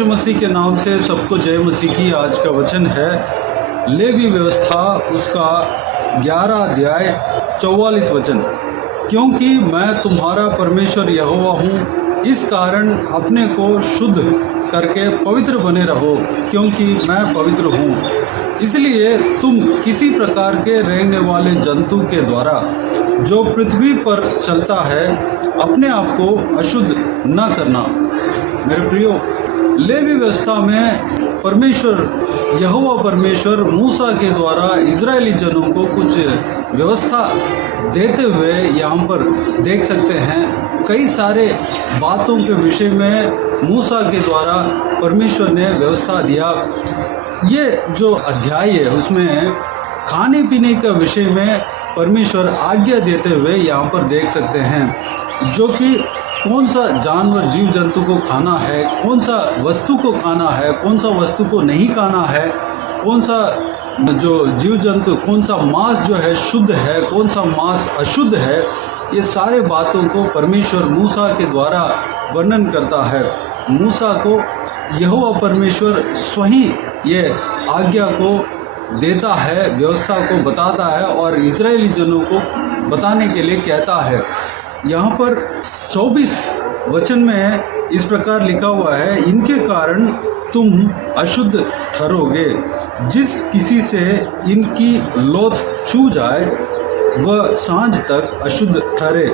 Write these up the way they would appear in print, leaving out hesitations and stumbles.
यीशु मसीह के नाम से सबको जय मसीह की। आज का वचन है लेवी व्यवस्था उसका 11 अध्याय 44 वचन। क्योंकि मैं तुम्हारा परमेश्वर यहोवा हूँ, इस कारण अपने को शुद्ध करके पवित्र बने रहो, क्योंकि मैं पवित्र हूँ। इसलिए तुम किसी प्रकार के रेंगने वाले जंतु के द्वारा जो पृथ्वी पर चलता है अपने आप को अशुद्ध न करना। मेरे प्रियो, लेवी व्यवस्था में परमेश्वर यहोवा परमेश्वर मूसा के द्वारा इजरायली जनों को कुछ व्यवस्था देते हुए यहाँ पर देख सकते हैं। कई सारे बातों के विषय में मूसा के द्वारा परमेश्वर ने व्यवस्था दिया। ये जो अध्याय है उसमें खाने पीने का विषय में परमेश्वर आज्ञा देते हुए यहाँ पर देख सकते हैं, जो कि कौन सा जानवर जीव जंतु को खाना है, कौन सा वस्तु को खाना है, कौन सा वस्तु को नहीं खाना है, कौन सा जो जीव जंतु, कौन सा मांस जो है शुद्ध है, कौन सा मांस अशुद्ध है। ये सारे बातों को परमेश्वर मूसा के द्वारा वर्णन करता है। मूसा को यहोवा परमेश्वर स्वयं ये आज्ञा को देता है, व्यवस्था को बताता है और इजरायली जनों को बताने के लिए कहता है। यहाँ पर 24 वचन में इस प्रकार लिखा हुआ है, इनके कारण तुम अशुद्ध ठहरोगे। जिस किसी से इनकी लोथ छू जाए वह सांझ तक अशुद्ध ठहरे।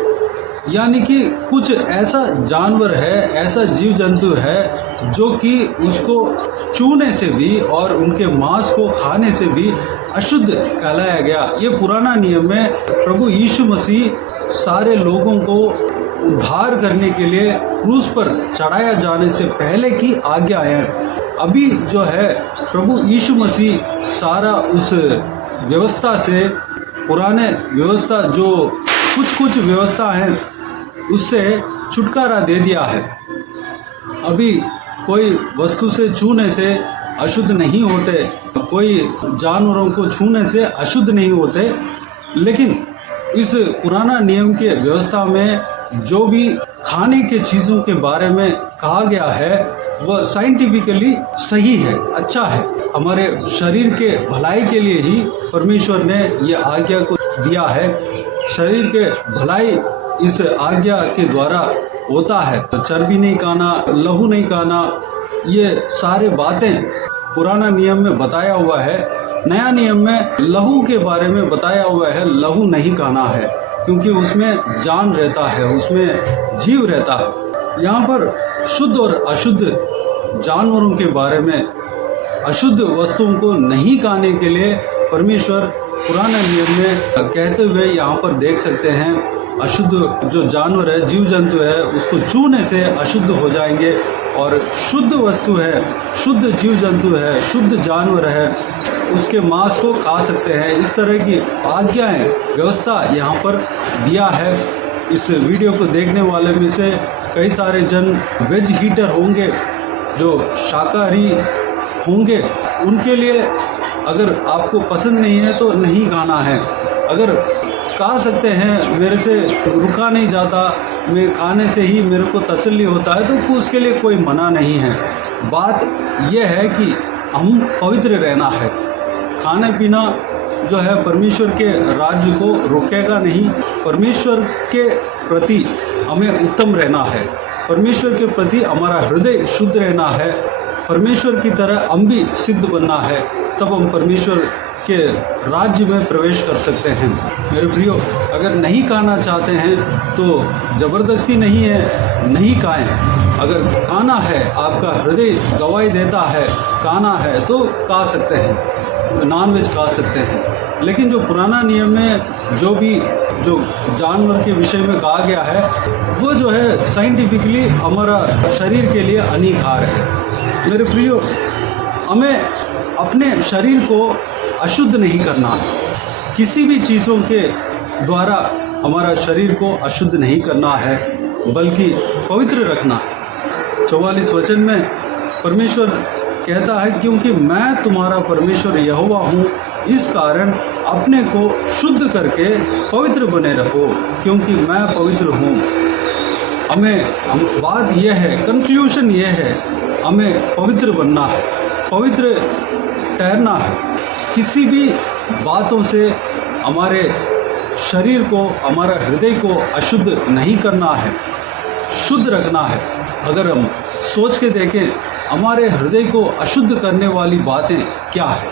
यानी कि कुछ ऐसा जानवर है, ऐसा जीव जंतु है जो कि उसको छूने से भी और उनके मांस को खाने से भी अशुद्ध कहलाया गया। ये पुराना नियम में प्रभु यीशु मसीह सारे लोगों को उद्धार करने के लिए क्रूस पर चढ़ाया जाने से पहले की आज्ञा है। अभी जो है प्रभु यीशु मसीह सारा उस व्यवस्था से, पुराने व्यवस्था जो कुछ व्यवस्था है उससे छुटकारा दे दिया है। अभी कोई वस्तु से छूने से अशुद्ध नहीं होते, कोई जानवरों को छूने से अशुद्ध नहीं होते। लेकिन इस पुराना नियम के व्यवस्था में जो भी खाने के चीज़ों के बारे में कहा गया है वह साइंटिफिकली सही है, अच्छा है। हमारे शरीर के भलाई के लिए ही परमेश्वर ने यह आज्ञा को दिया है। शरीर के भलाई इस आज्ञा के द्वारा होता है। चर्बी नहीं खाना, लहू नहीं खाना, ये सारे बातें पुराना नियम में बताया हुआ है। नया नियम में लहू के बारे में बताया हुआ है, लहू नहीं खाना है क्योंकि उसमें जान रहता है, उसमें जीव रहता है। यहाँ पर शुद्ध और अशुद्ध जानवरों के बारे में, अशुद्ध वस्तुओं को नहीं खाने के लिए परमेश्वर पुराने नियम में कहते हुए यहाँ पर देख सकते हैं। अशुद्ध जो जानवर है, जीव जंतु है, उसको छूने से अशुद्ध हो जाएंगे और शुद्ध वस्तु है, शुद्ध जीव जंतु है, शुद्ध जानवर है, उसके मांस को खा सकते हैं। इस तरह की आज्ञाएं, व्यवस्था यहाँ पर दिया है। इस वीडियो को देखने वाले में से कई सारे जन वेज हीटर होंगे, जो शाकाहारी होंगे। उनके लिए अगर आपको पसंद नहीं है तो नहीं खाना है। अगर कह सकते हैं मेरे से रुका नहीं जाता, मैं खाने से ही मेरे को तसल्ली होता है, तो उसके लिए कोई मना नहीं है। बात यह है कि हम पवित्र रहना है। खाना पीना जो है परमेश्वर के राज्य को रोकेगा नहीं। परमेश्वर के प्रति हमें उत्तम रहना है, परमेश्वर के प्रति हमारा हृदय शुद्ध रहना है, परमेश्वर की तरह हम भी सिद्ध बनना है, तब हम परमेश्वर के राज्य में प्रवेश कर सकते हैं। मेरे प्रियो, अगर नहीं खाना चाहते हैं तो ज़बरदस्ती नहीं है, नहीं खाएं। अगर खाना है, आपका हृदय गवाही देता है खाना है तो खा सकते हैं, नॉनवेज खा सकते हैं। लेकिन जो पुराना नियम में जो जानवर के विषय में कहा गया है वो जो है साइंटिफिकली हमारा शरीर के लिए हानिकारक है। मेरे प्रियो, हमें अपने शरीर को अशुद्ध नहीं करना। किसी भी चीज़ों के द्वारा हमारा शरीर को अशुद्ध नहीं करना है, बल्कि पवित्र रखना है। 44 वचन में परमेश्वर कहता है, क्योंकि मैं तुम्हारा परमेश्वर यहोवा हूँ, इस कारण अपने को शुद्ध करके पवित्र बने रहो, क्योंकि मैं पवित्र हूँ। बात यह है, कंक्लूजन यह है, हमें पवित्र बनना है, पवित्र ठहरना है। किसी भी बातों से हमारे शरीर को, हमारा हृदय को अशुद्ध नहीं करना है, शुद्ध रखना है। अगर हम सोच के देखें हमारे हृदय को अशुद्ध करने वाली बातें क्या है,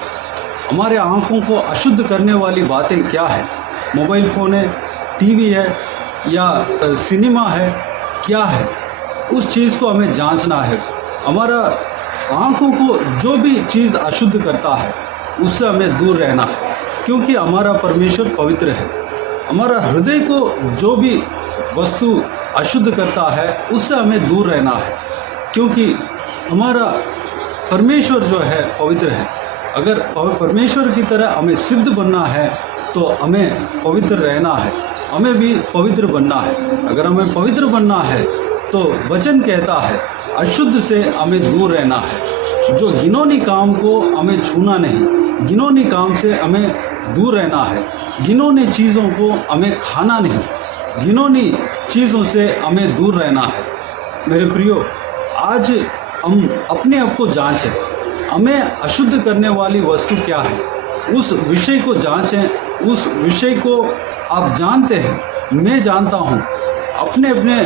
हमारे आँखों को अशुद्ध करने वाली बातें क्या है, मोबाइल फ़ोन है, टीवी है या सिनेमा है, क्या है, उस चीज़ को हमें जांचना है। हमारा आँखों को जो भी चीज़ अशुद्ध करता है उससे हमें दूर रहना है, क्योंकि हमारा परमेश्वर पवित्र है। हमारा हृदय को जो भी वस्तु अशुद्ध करता है उससे हमें दूर रहना है, क्योंकि हमारा परमेश्वर जो है पवित्र है। अगर परमेश्वर की तरह हमें सिद्ध बनना है तो हमें पवित्र रहना है, हमें भी पवित्र बनना है। अगर हमें पवित्र बनना है तो वचन कहता है अशुद्ध से हमें दूर रहना है। जो घिनौनी काम को हमें छूना नहीं, घिनौनी काम से हमें दूर रहना है, घिनौनी चीज़ों को हमें खाना नहीं, घिनौनी चीज़ों से हमें दूर रहना है। मेरे प्रियो, आज हम अपने आप को जांचें, हमें अशुद्ध करने वाली वस्तु क्या है, उस विषय को जांचें। उस विषय को आप जानते हैं, मैं जानता हूँ, अपने अपने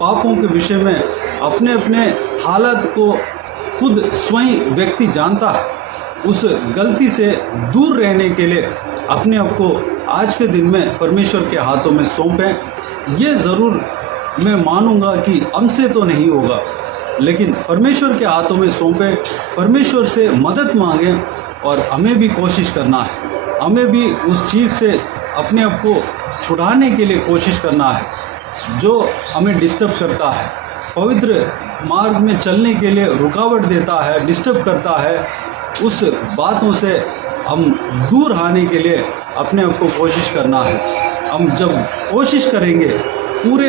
पापों के विषय में अपने अपने हालत को खुद स्वयं व्यक्ति जानता है। उस गलती से दूर रहने के लिए अपने आप को आज के दिन में परमेश्वर के हाथों में सौंपें। ये ज़रूर मैं मानूंगा कि हमसे तो नहीं होगा, लेकिन परमेश्वर के हाथों में सौंपें, परमेश्वर से मदद मांगें और हमें भी कोशिश करना है, हमें भी उस चीज़ से अपने आप को छुड़ाने के लिए कोशिश करना है जो हमें डिस्टर्ब करता है, पवित्र मार्ग में चलने के लिए रुकावट देता है, डिस्टर्ब करता है। उस बातों से हम दूर आने के लिए अपने आप को कोशिश करना है। हम जब कोशिश करेंगे, पूरे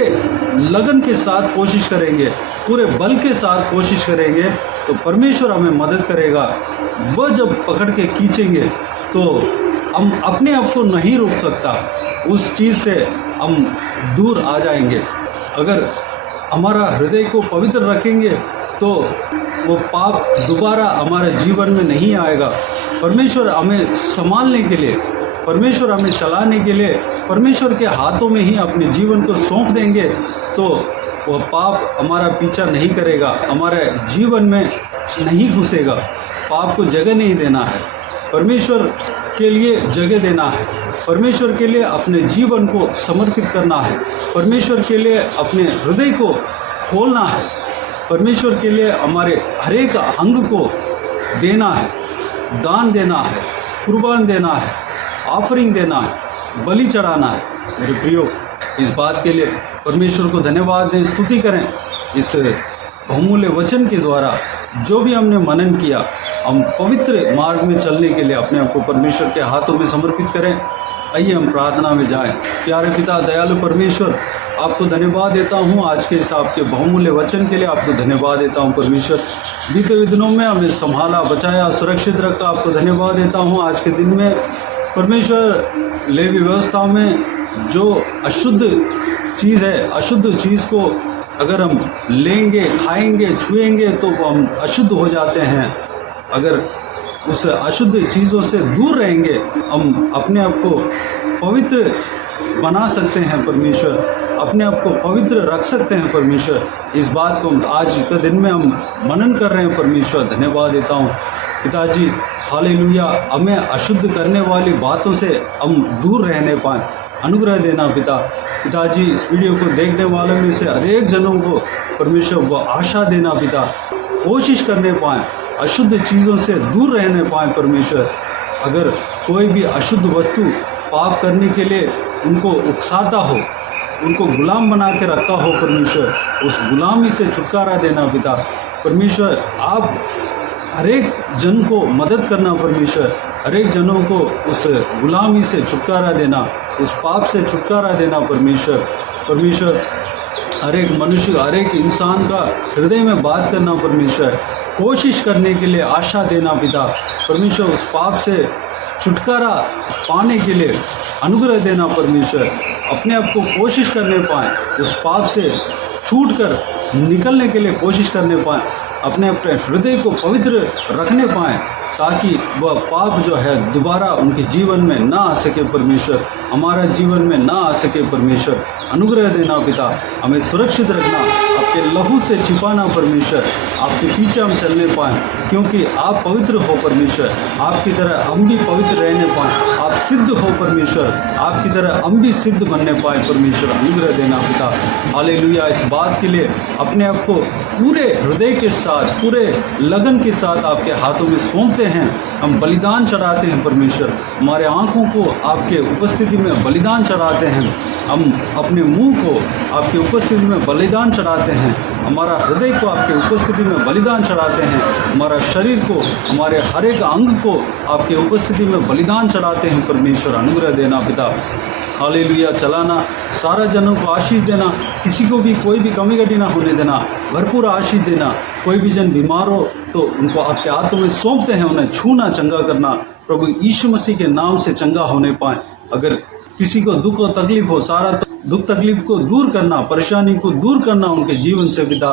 लगन के साथ कोशिश करेंगे, पूरे बल के साथ कोशिश करेंगे, तो परमेश्वर हमें मदद करेगा। वह जब पकड़ के खींचेंगे तो हम अपने आप को नहीं रोक सकता, उस चीज़ से हम दूर आ जाएंगे। अगर हमारा हृदय को पवित्र रखेंगे तो वो पाप दोबारा हमारे जीवन में नहीं आएगा। परमेश्वर हमें संभालने के लिए, परमेश्वर हमें चलाने के लिए परमेश्वर के हाथों में ही अपने जीवन को सौंप देंगे तो वह पाप हमारा पीछा नहीं करेगा, हमारे जीवन में नहीं घुसेगा। पाप को जगह नहीं देना है, परमेश्वर के लिए जगह देना है, परमेश्वर के लिए अपने जीवन को समर्पित करना है, परमेश्वर के लिए अपने हृदय को खोलना है, परमेश्वर के लिए हमारे हर एक अंग को देना है, दान देना है, कुर्बान देना है, ऑफरिंग देना है, बलि चढ़ाना है। मेरे प्रियो, इस बात के लिए परमेश्वर को धन्यवाद दें, स्तुति करें। इस बहुमूल्य वचन के द्वारा जो भी हमने मनन किया, हम पवित्र मार्ग में चलने के लिए अपने आप को परमेश्वर के हाथों में समर्पित करें। आइए हम प्रार्थना में जाएं। प्यारे पिता, दयालु परमेश्वर, आपको धन्यवाद देता हूं आज के इस आपके बहुमूल्य वचन के लिए। आपको धन्यवाद देता हूं परमेश्वर, बीते हुए दिनों में हमें संभाला, बचाया, सुरक्षित रखा। आपको धन्यवाद देता हूं आज के दिन में परमेश्वर, लेवी व्यवस्था में जो अशुद्ध चीज़ है, अशुद्ध चीज़ को अगर हम लेंगे, खाएंगे, छुएंगे तो हम अशुद्ध हो जाते हैं। अगर उस अशुद्ध चीज़ों से दूर रहेंगे, हम अपने आप को पवित्र बना सकते हैं परमेश्वर, अपने आप को पवित्र रख सकते हैं परमेश्वर। इस बात को आज के दिन में हम मनन कर रहे हैं परमेश्वर। धन्यवाद देता हूँ पिताजी, हालेलुया। हमें अशुद्ध करने वाली बातों से हम दूर रहने पाएँ, अनुग्रह देना पिताजी। इस वीडियो को देखने वालों में से हरेक जनों को परमेश्वर वो आशा देना पिता, कोशिश करने पाएँ, अशुद्ध चीज़ों से दूर रहने पाएँ परमेश्वर। अगर कोई भी अशुद्ध वस्तु पाप करने के लिए उनको उकसाता हो, उनको गुलाम बना के रखा हो परमेश्वर, उस गुलामी से छुटकारा देना पिता परमेश्वर। आप हरेक जन को मदद करना परमेश्वर, हरेक जनों को उस गुलामी से छुटकारा देना, उस पाप से छुटकारा देना परमेश्वर। हर एक मनुष्य, हर एक इंसान का हृदय में बात करना परमेश्वर, कोशिश करने के लिए आशा देना पिता परमेश्वर। उस पाप से छुटकारा पाने के लिए अनुग्रह देना परमेश्वर। अपने आप को कोशिश करने पाएँ, उस पाप से छूट कर निकलने के लिए कोशिश करने पाएँ, अपने अपने हृदय को पवित्र रखने पाएँ, ताकि वह पाप जो है दोबारा उनके जीवन में ना आ सके। परमेश्वर हमारा जीवन में ना आ सके। परमेश्वर अनुग्रह देना पिता, हमें सुरक्षित रखना, आपके लहू से छिपाना परमेश्वर, आपके पीछे हम चलने पाएँ, क्योंकि आप पवित्र हो परमेश्वर, आपकी तरह हम भी पवित्र रहने पाएँ। आप सिद्ध हो परमेश्वर, आपकी तरह हम भी सिद्ध बनने पाएँ परमेश्वर, अनुग्रह देना पिता। हालेलुया। इस बात के लिए अपने आप को पूरे हृदय के साथ, पूरे लगन के साथ आपके हाथों में सौंपते हैं। हम बलिदान चढ़ाते हैं परमेश्वर, हमारे आँखों को आपके उपस्थिति में बलिदान चढ़ाते हैं, हम अपने मुंह को आपकी उपस्थिति में बलिदान चढ़ाते हैं, हमारा हृदय को आपके उपस्थिति में बलिदान चढ़ाते हैं, हमारा शरीर को, हमारे हर एक अंग को आपके उपस्थिति में बलिदान चढ़ाते हैं परमेश्वर, अनुग्रह देना पिता। हालेलुया। चलाना, सारा जनों को आशीष देना, किसी को भी कोई भी कमी घटी ना होने देना, भरपूर आशीष देना। कोई भी जन बीमार हो तो उनको आपके हाथों में सौंपते हैं, उन्हें छूना, चंगा करना, प्रभु यीशु मसीह के नाम से चंगा होने पाए। अगर किसी को दुख और तकलीफ हो, सारा दुख तकलीफ को दूर करना, परेशानी को दूर करना उनके जीवन से पिता,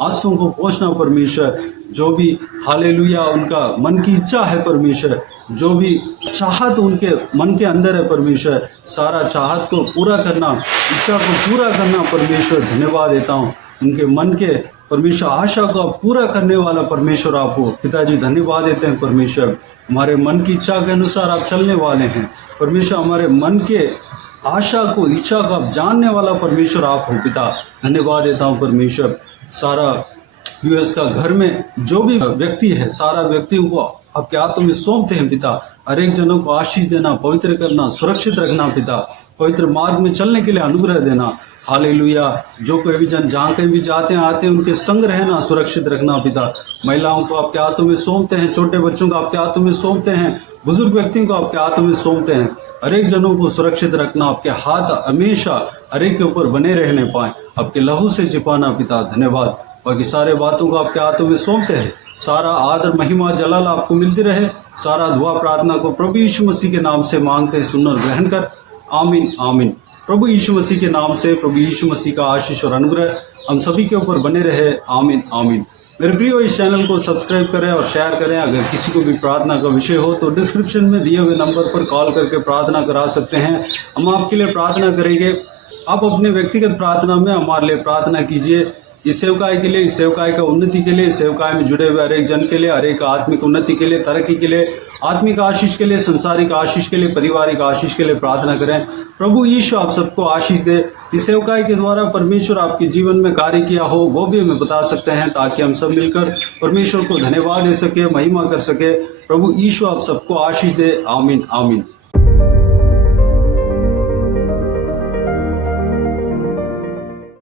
आंसुओं को पोंछना परमेश्वर। जो भी हालेलुया उनका मन की इच्छा है परमेश्वर, जो भी चाहत उनके मन के अंदर है परमेश्वर, सारा चाहत को पूरा करना, इच्छा को पूरा करना परमेश्वर। धन्यवाद देता हूँ उनके मन के परमेश्वर आशा को पूरा करने वाला परमेश्वर आप हो पिताजी। धन्यवाद देते हैं परमेश्वर, हमारे मन की इच्छा के अनुसार आप चलने वाले हैं परमेश्वर, हमारे मन के आशा को, इच्छा को आप जानने वाला परमेश्वर आप हो पिता। धन्यवाद देता हूँ परमेश्वर। सारा यूएस का घर में जो भी व्यक्ति है, सारा व्यक्तियों को आपके हाथों में सौंपते हैं पिता। हर एक जनों को आशीष देना, पवित्र करना, सुरक्षित रखना पिता, पवित्र मार्ग में चलने के लिए अनुग्रह देना। हालेलुया। जो कोई भी जन जहाँ कहीं भी जाते हैं आते हैं, उनके संग रहना, सुरक्षित रखना पिता। महिलाओं को आपके हाथों में सौंपते हैं, छोटे बच्चों को आपके हाथों में सौंपते हैं, बुजुर्ग व्यक्तियों को आपके हाथों में सौंपते हैं। हर एक जनों को सुरक्षित रखना, आपके हाथ हमेशा हर एक के ऊपर बने रहने पाए, आपके लहू से छिपाना पिता। धन्यवाद। बाकी सारे बातों को आपके हाथों में सौंपते हैं। सारा आदर, महिमा, जलाल आपको मिलती रहे। सारा दुआ प्रार्थना को प्रभु यीशु मसीह के नाम से मांगते हैं, सुन और ग्रहण कर। आमीन आमीन। प्रभु यीशु मसीह के नाम से प्रभु यीशु मसीह का आशीष और अनुग्रह हम सभी के ऊपर बने रहे। आमीन आमीन। मेरे प्रियो, इस चैनल को सब्सक्राइब करें और शेयर करें। अगर किसी को भी प्रार्थना का विषय हो तो डिस्क्रिप्शन में दिए हुए नंबर पर कॉल करके प्रार्थना करा सकते हैं, हम आपके लिए प्रार्थना करेंगे। आप अपने व्यक्तिगत प्रार्थना में हमारे लिए प्रार्थना कीजिए, इस सेवकाई के लिए, इस सेवकाई का उन्नति के लिए, इस सेवकाई में जुड़े हुए हर एक जन के लिए, हर एक आत्मिक उन्नति के लिए, तरक्की के लिए, आत्मिक आशीष के लिए, संसारिक आशीष के लिए, पारिवारिक आशीष के लिए प्रार्थना करें। प्रभु यीशु आप सबको आशीष दे। इस सेवकाई के द्वारा परमेश्वर आपके जीवन में कार्य किया हो वो भी हमें बता सकते हैं, ताकि हम सब मिलकर परमेश्वर को धन्यवाद दे सके, महिमा कर सके। प्रभु यीशु आप सबको आशीष दे। आमीन आमीन।